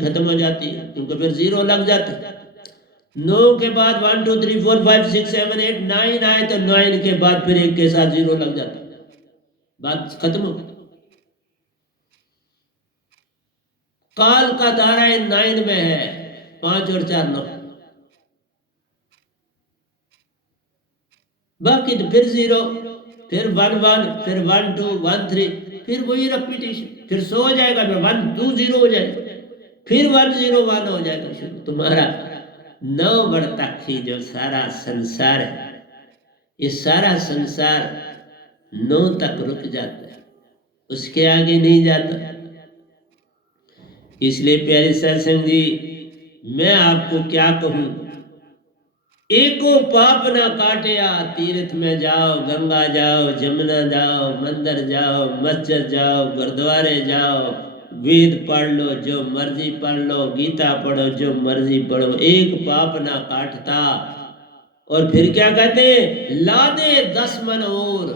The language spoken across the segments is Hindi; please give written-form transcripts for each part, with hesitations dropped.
खत्म हो जाती है, क्योंकि फिर 0 लग जाता है। 9 के बाद 1 2 3 4 5 6 7 8 9 आए तो 9 के बाद फिर 1 के साथ 0 लग जाता है, बात खत्म हो। काल का दायरा 9 में है, 5 और 4 9, बाकी तो फिर 0, फिर 1 1, फिर 1 2 1 3, फिर वही रेपिटेशन, फिर 100 हो जाएगा, फिर 1 2 0 हो जाएगा, फिर 1 0 1 हो जाएगा शुरू। तुम्हारा 9 तक ही जो सारा संसार है, ये सारा संसार 9 तक रुक जाता है, उसके आगे नहीं जाता। इसलिए प्यारे सत्संग जी, मैं आपको क्या कहूं, एको पाप ना काटिया, तीर्थ में जाओ, गंगा जाओ, जमुना जाओ, मंदिर जाओ, मस्जिद जाओ, गुरुद्वारे जाओ, वेद पढ़ लो, जो मर्जी पढ़ लो, गीता पढ़ो, जो मर्जी पढ़ो, एक पाप ना काटता। और फिर क्या कहते हैं, ला दे 10 मन और,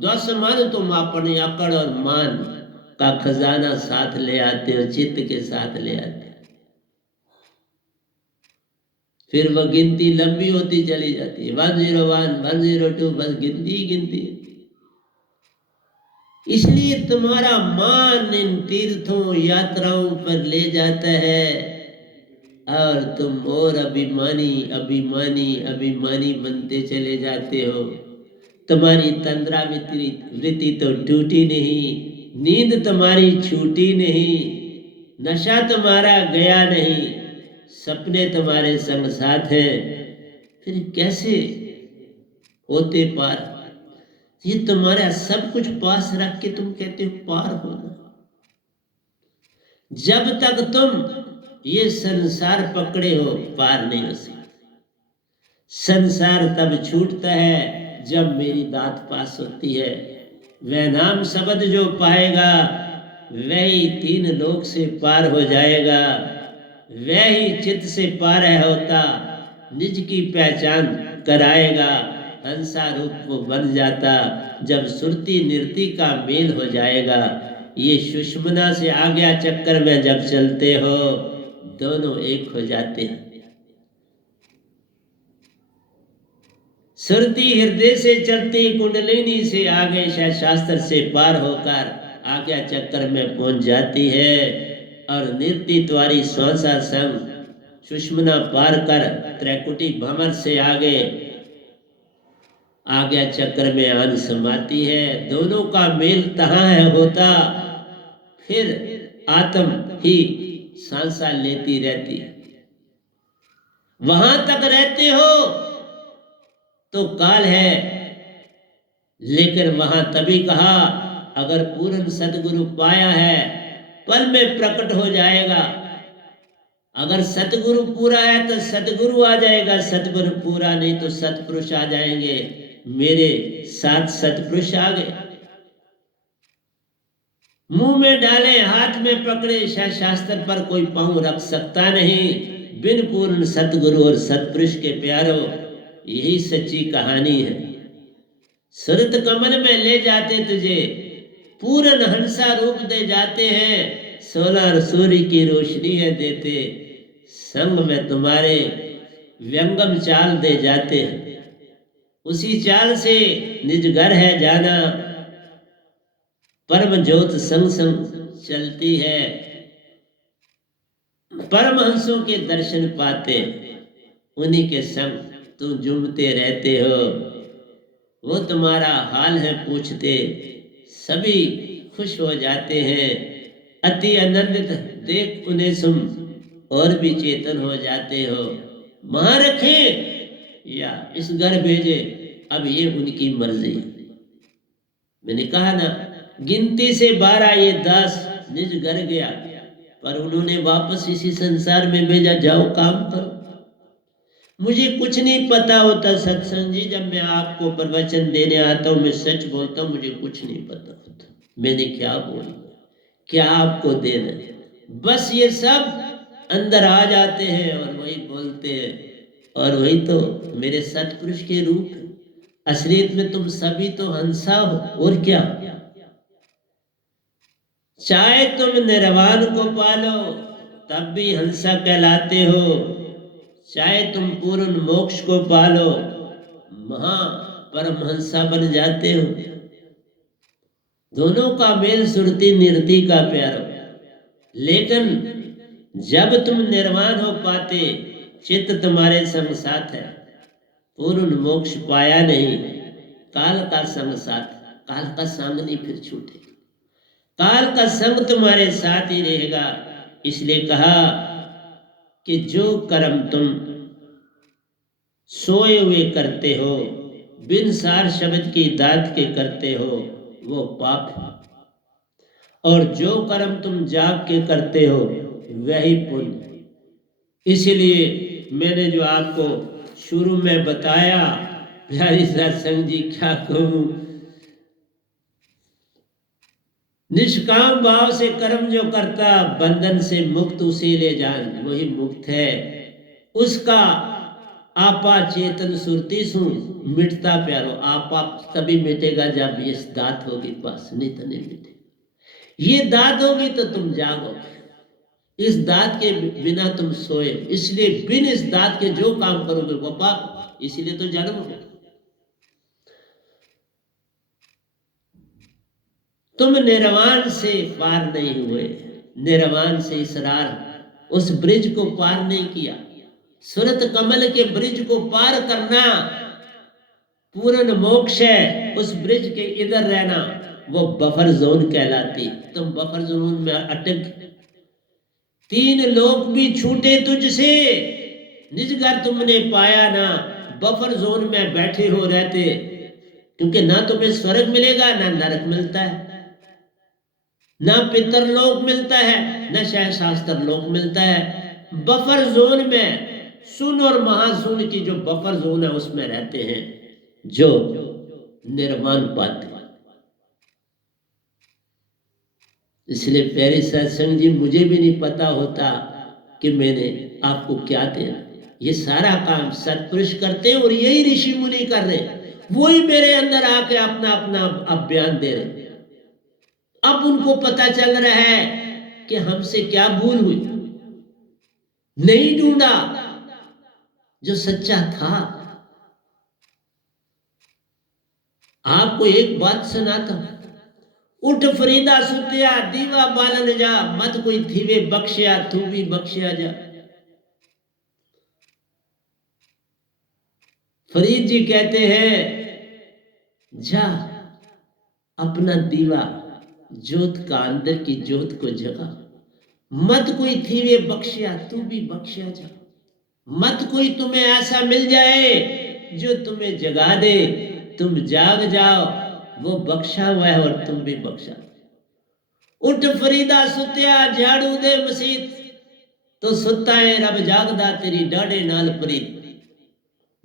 10 मन तुम अपनी अकड़ और मान का खजाना साथ ले आते हो, चित्त के साथ ले आते हो। फिर वह गिनती लंबी होती चली जाती है, 101 102, बस गिनती ही गिनती है। इसलिए तुम्हारा मान इन तीर्थों यात्राओं पर ले जाता है, और तुम और अभिमानी अभिमानी अभिमानी बनते चले जाते हो। तुम्हारी तंद्रा वृत्ति तो टूटी नहीं, नींद तुम्हारी छूटी नहीं, नशा तुम्हारा गया नहीं, सपने तुम्हारे संग साथ हैं। फिर कैसे होते पार? ये तुम्हारा सब कुछ पास रख के तुम कहते हो पार होना। जब तक तुम ये संसार पकड़े हो, पार नहीं हो सकते। संसार तब छूटता है जब मेरी दात पास होती है। वह नाम शब्द जो पाएगा वही 3 लोक से पार हो जाएगा, वह ही चित्त से पार है होता, निज की पहचान कराएगा, हंसा रूप वो बन जाता, जब सुरती निर्ति का मेल हो जाएगा। ये सुषमना से आज्ञा चक्कर में जब चलते हो, दोनों एक हो जाते हैं। सुरती हृदय से चलती, कुंडलिनी से आगे शास्त्र से पार होकर आज्ञा चक्कर में पहुंच जाती है, और निर्ति द्वारी स्वासा संग सुषमना पार कर त्रैकुटी भ्रमर से आगे आज्ञा चक्र में आन समाती है। दोनों का मेल तहाँ है होता, फिर आत्म ही सांसा लेती रहती। वहां तक रहते हो तो काल है, लेकिन वहां तभी कहा अगर पूर्ण सतगुरु पाया है पल में प्रकट हो जाएगा। अगर सतगुरु पूरा है तो सतगुरु आ जाएगा, सतगुरु पूरा नहीं तो सतपुरुष आ जाएंगे। मेरे 7 सतपुरुष आ गए, मुंह में डाले हाथ में पकड़े, शास्त्र पर कोई पांव रख सकता नहीं। बिन पूर्ण सतगुरु और सतपुरुष के प्यारो, यही सच्ची कहानी है। सुरत कमल में ले जाते तुझे, पूर्ण हंसा रूप दे जाते हैं, 16 सूर्य की रोशनी है देते, संग में तुम्हारे व्यंगम चाल दे जाते हैं। उसी चाल से निज घर है जाना, परम ज्योत संग संग चलती है। परमहंसों के दर्शन पाते, उन्हीं के संग तुम झूमते रहते हो। वो तुम्हारा हाल है पूछते, सभी खुश हो जाते हैं। अति आनंदित देख उन्हें सुन और भी चेतन हो जाते हो। वहां रखे या इस घर भेजे, अब ये उनकी मर्जी। मैंने कहा ना, गिनती से 12 ये 10 निज घर गया, पर उन्होंने वापस इसी संसार में भेजा, जाओ काम करो। मुझे कुछ नहीं पता होता सत्संग जी, जब मैं आपको प्रवचन देने आता हूँ, मैं सच बोलता हूँ, मुझे कुछ नहीं पता होता मैंने क्या बोलना, क्या आपको देना। बस ये सब अंदर आ जाते हैं और वही बोलते हैं, और वही तो मेरे सतपुरुष के रूप है। असलियत में तुम सभी तो हंसा हो, और क्या। चाहे तुम निर्वाण को पालो, तब भी हंसा कहलाते हो। चाहे तुम पूर्ण मोक्ष को पालो, महा परमहंसा बन जाते हो। दोनों का मेल सुरती निरति का प्यारो। लेकिन जब तुम निर्वाण हो पाते, चित्त तुम्हारे संग साथ है। पूर्ण मोक्ष पाया नहीं, काल का संग साथ। काल का संग नहीं फिर छूटे, काल का संग तुम्हारे साथ ही रहेगा। इसलिए कहा कि जो कर्म तुम सोए हुए करते हो, बिन सार शब्द की दात के करते हो, वो पाप है। और जो कर्म तुम जाग के करते हो, वही पुण्य। इसलिए मैंने जो आपको शुरू में बताया, प्यारी सत्संग जी क्या कहूं, निष्काम भाव से कर्म जो करता, बंधन से मुक्त उसे ले जान, वही मुक्त है। उसका आपा चेतन सुरती सु मिटता प्यारो। आपा तभी मिटेगा जब ये दात होगी पास, नहीं तो नहीं मिटेगा। ये दात होगी तो तुम जागोगे, इस दात के बिना तुम सोए। इसलिए बिन इस दात के जो काम करोगे वो पाप, इसीलिए तो जन्म हो। तुम निर्वाण से पार नहीं हुए, निर्वाण से इसरार उस ब्रिज को पार नहीं किया। सुरत कमल के ब्रिज को पार करना पूर्ण मोक्ष है। उस ब्रिज के इधर रहना वो बफर जोन कहलाती। तुम बफर जोन में अटक, तीन लोक भी छूटे तुझसे, निज घर तुमने पाया ना। बफर जोन में बैठे हो रहते, क्योंकि ना तुम्हें स्वर्ग मिलेगा ना नरक मिलता है, ना पितरलोक मिलता है ना शायद शास्त्र लोक मिलता है। बफर जोन में सुन और महासुन की जो बफर जोन है उसमें रहते हैं जो निर्वाण पाते हैं। इसलिए प्यारे सत्संग जी, मुझे भी नहीं पता होता कि मैंने आपको क्या देना। ये सारा काम सत्पुरुष करते हैं और यही ऋषि मुनि कर रहे, वही मेरे अंदर आके अपना अपना अब बयान दे रहे। अब उनको पता चल रहा है कि हमसे क्या भूल हुई, नहीं ढूंढा जो सच्चा था। आपको एक बात सुनाता, उठ फरीदा सुतिया दीवा बालन जा, मत कोई थीवे बख्शिया तू भी बख्शिया जा। फरीद जी कहते हैं, जा अपना दीवा जोत का अंदर की जोत को जगा, मत कोई थीवे बख्शिया तू भी बख्शिया जा। मत कोई तुम्हें ऐसा मिल जाए जो तुम्हें जगा दे, तुम जाग जाओ, वो बख्शा हुआ है और तुम भी बख्शा। उठ फरीदा सुत्या झाड़ू दे मसीत, तो सुता है रब जागदा तेरी डाढ़े नाल प्रीत।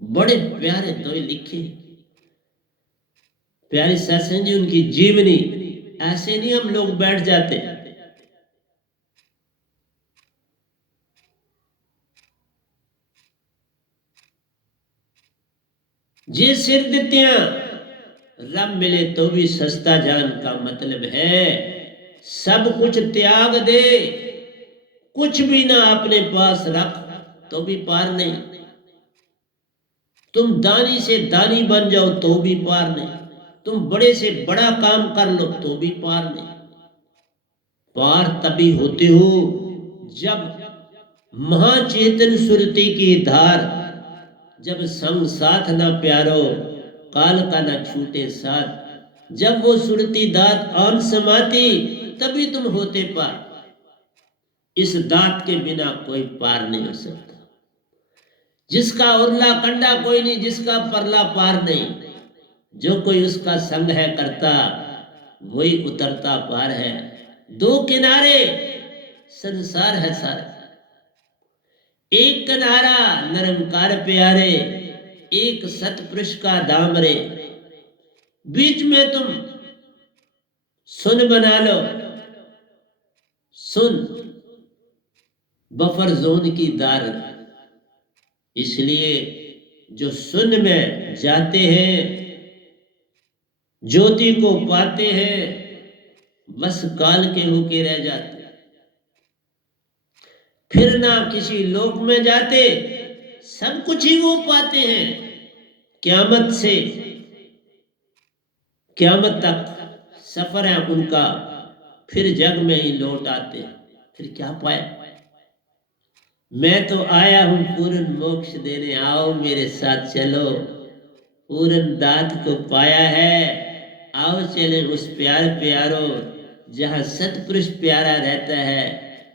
बड़े प्यारे तो लिखे प्यारी सत्संग जी, उनकी जीवनी। ऐसे नहीं हम लोग बैठ जाते। जे सिर दित्या रब मिले तो भी सस्ता जान का मतलब है। सब कुछ त्याग दे, कुछ भी ना अपने पास रख तो भी पार नहीं। तुम दानी से दानी बन जाओ तो भी पार नहीं। तुम बड़े से बड़ा काम कर लो तो भी पार नहीं। पार तभी होते हो जब महाचेतन सुरती की धार, जब संग साथ ना प्यारो काल का ना छूटे साथ। जब वो सुरती दात आन समाती तभी तुम होते पार। इस दात के बिना कोई पार नहीं हो सकता। जिसका उरला कंडा कोई नहीं, जिसका परला पार नहीं। जो कोई उसका संग है करता, वही उतरता पार है। दो किनारे संसार है सारा, एक किनारा निरंकार प्यारे, एक सतपुरुष का दाम रे। बीच में तुम सुन बना लो, सुन बफर जोन की दार। इसलिए जो सुन में जाते हैं, ज्योति को पाते हैं, बस काल के होके रह जाते। फिर ना किसी लोक में जाते, सब कुछ ही वो पाते हैं। क़यामत से क़यामत तक सफर है उनका, फिर जग में ही लौट आते। फिर क्या पाया? मैं तो आया हूं पूर्ण मोक्ष देने, आओ मेरे साथ चलो। पूर्ण दात को पाया है, आओ चले उस प्यार प्यारो जहां सतपुरुष प्यारा रहता है।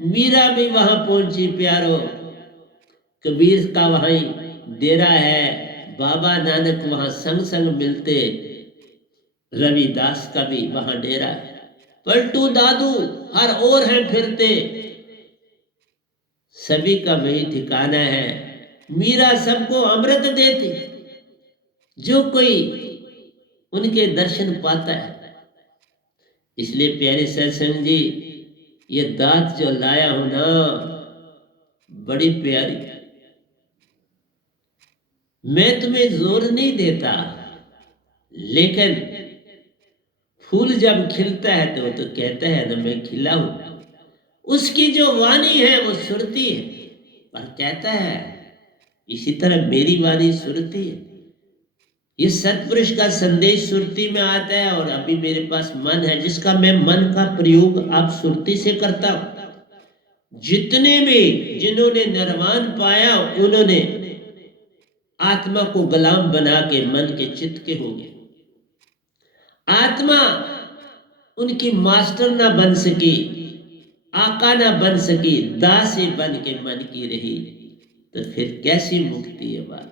मीरा भी वहां पहुंची प्यारो, कबीर का वहीं डेरा है, बाबा नानक वहां संग संग मिलते, रविदास का भी वहां डेरा है। पलटू दादू हर ओर हैं फिरते, सभी का वही ठिकाना है। मीरा सबको अमृत देती, जो कोई उनके दर्शन पाता है। इसलिए प्यारे सत्संग जी, ये दात जो लाया हूं ना, बड़ी प्यारी। मैं तुम्हें जोर नहीं देता, लेकिन फूल जब खिलता है तो वो तो कहता है ना मैं खिला हूं। उसकी जो वाणी है वो सुरती है, पर कहता है इसी तरह मेरी वाणी सुरती है। ये सतपुरुष का संदेश सुरती में आता है, और अभी मेरे पास मन है जिसका मैं मन का प्रयोग आप सुरती से करता हूं। जितने भी जिन्होंने निर्वाण पाया उन्होंने आत्मा को गुलाम बना के मन के चित्त के हो गए। आत्मा उनकी मास्टर ना बन सकी, आका ना बन सकी, दासी बन के मन की रही, तो फिर कैसी मुक्ति है बात?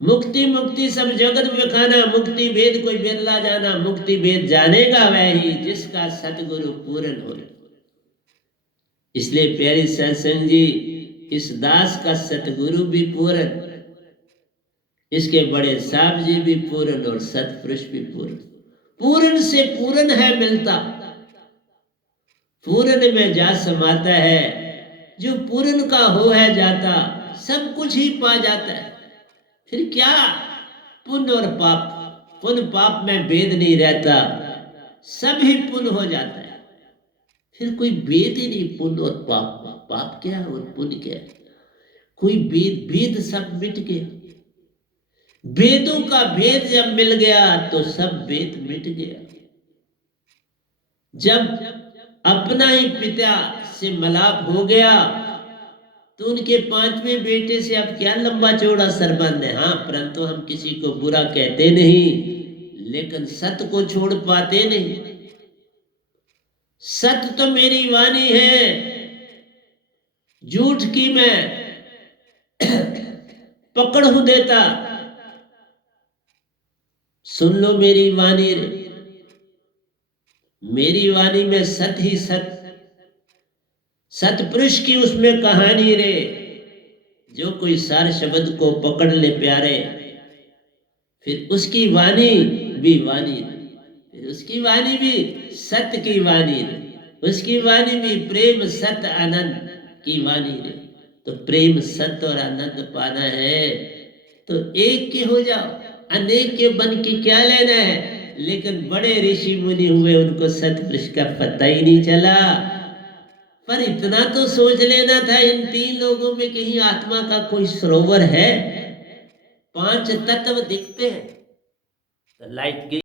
मुक्ति मुक्ति सब जगत बखाना, मुक्ति भेद कोई बिरला जाना। मुक्ति भेद जानेगा वह ही जिसका सतगुरु पूर्ण हो। इसलिए प्यारी सत्संग जी, इस दास का सतगुरु भी पूर्ण, इसके बड़े साहब जी भी पूर्ण, और सतपुरुष भी पूर्ण। पूर्ण से पूर्ण है मिलता, पूर्ण में जा समाता है। जो पूर्ण का हो है जाता, सब कुछ ही पा जाता है। फिर क्या पुण्य और पाप? पुण्य पाप में भेद नहीं रहता, सब ही पुण्य हो जाता है। फिर कोई भेद ही नहीं, पुण्य और पाप। पाप क्या और पुण्य क्या? कोई भेद सब मिट गए। भेदों का भेद जब मिल गया तो सब भेद मिट गया। जब अपना ही पिता से मिलाप हो गया तो उनके पांचवें बेटे से अब क्या लंबा चौड़ा संबंध है। हाँ, परंतु हम किसी को बुरा कहते नहीं, लेकिन सत्य को छोड़ पाते नहीं। सत्य तो मेरी वाणी है, झूठ की मैं पकड़ हूं देता। सुन लो मेरी वाणी रे, मेरी वाणी में सत्य ही सत्य। सतपुरुष की उसमें कहानी रे, जो कोई सार शब्द को पकड़ ले प्यारे, फिर उसकी वाणी भी वाणी, फिर उसकी वाणी भी सत्य की वाणी रे, उसकी वाणी भी प्रेम सत्य आनंद की वाणी रे। तो प्रेम सत्य और आनंद पाना है तो एक के हो जाओ, अनेक के बन के क्या लेना है। लेकिन बड़े ऋषि मुनि हुए, उनको सतपुरुष का पता ही नहीं चला। पर इतना तो सोच लेना था, इन तीन लोगों में कहीं आत्मा का कोई सरोवर है? पांच तत्व दिखते हैं, तो लाइट